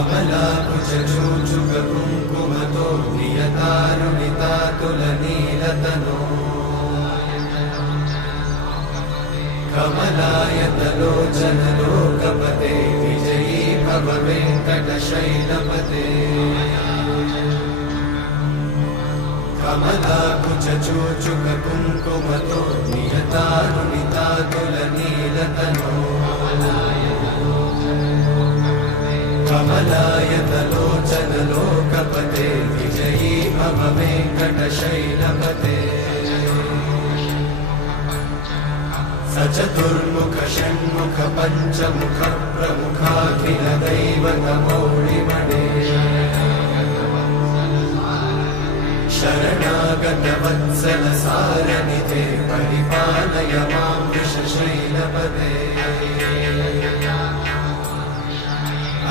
कमलाकुचूचुककुङ्कुमतो नियतारुणितातुलनीलतनो कमलायतलोचनलोकपते विजयी भव वेङ्कटशैलपते कमलाकुचूचुककुङ्कुमतो नियतारुणितातुलनीलतनो कमलायतलोचनलोकपते विजयी भव वेङ्कटशैलपते सचतुर्मुख षण्मुख पञ्चमुख प्रमुखाखिल दैवतमौलिमणे शरणागत वत्सल सारनिधे परिपालय मां वृषशैलपते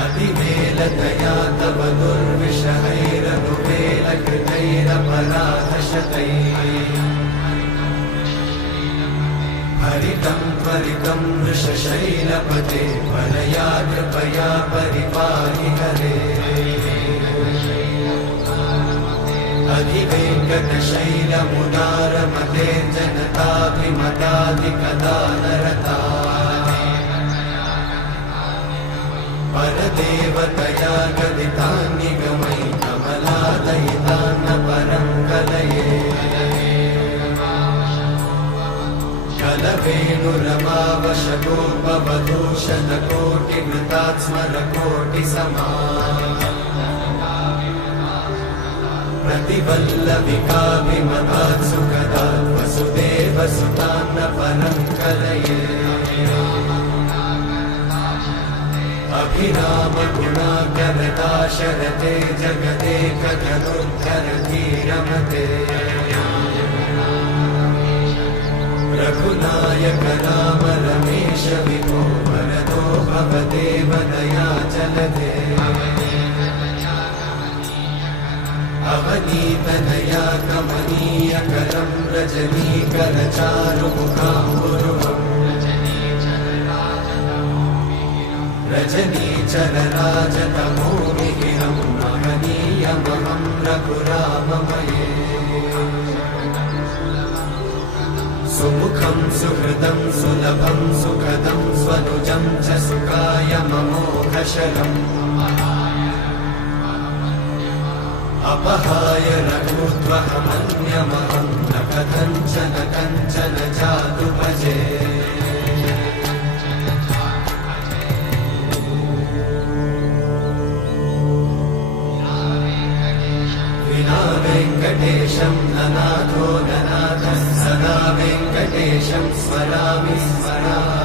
अतिवेलतया तव दुर्विषहैरनुवेलकृतैरपराधशतैः हरितं त्वरितं वृषशैलपते परया कृपया परिपाहि हरे अधिवेङ्कटशैलमुदारमते जनताभिमताधिकदानरता परदेवतया गदितान्निगमै कमलादयितान्न परं कलये कलवेणुरमावशतोपवधूषणकोटिवृतात्स्मरकोटिसमा प्रतिवल्लविकाभिमतात् सुखदात् वसुदेवसुतान्न परं कलये अभिरामगुणाकरदाशरथे जगदेकधनुर्धरधीरमते रघुनायक राम रमेश विभो वरदो भवदेव दयाचलते अवनीतनया कमनीयकरं रजनीकरचारुमुखाम्बुरुहम् रजनीचरराजतमोमिहिरं महनीयमहं रघुराममये सुमुखं सुहृदं सुलभं सुखदं स्वनुजं च सुखाय ममोघशरम् अपहाय रघुत्वहमन्यमहं न कथञ्चन कञ्चन जातु भजे विना वेङ्कटेशं ननाथो ननाथः सदा वेङ्कटेशं स्मरामि स्मरामि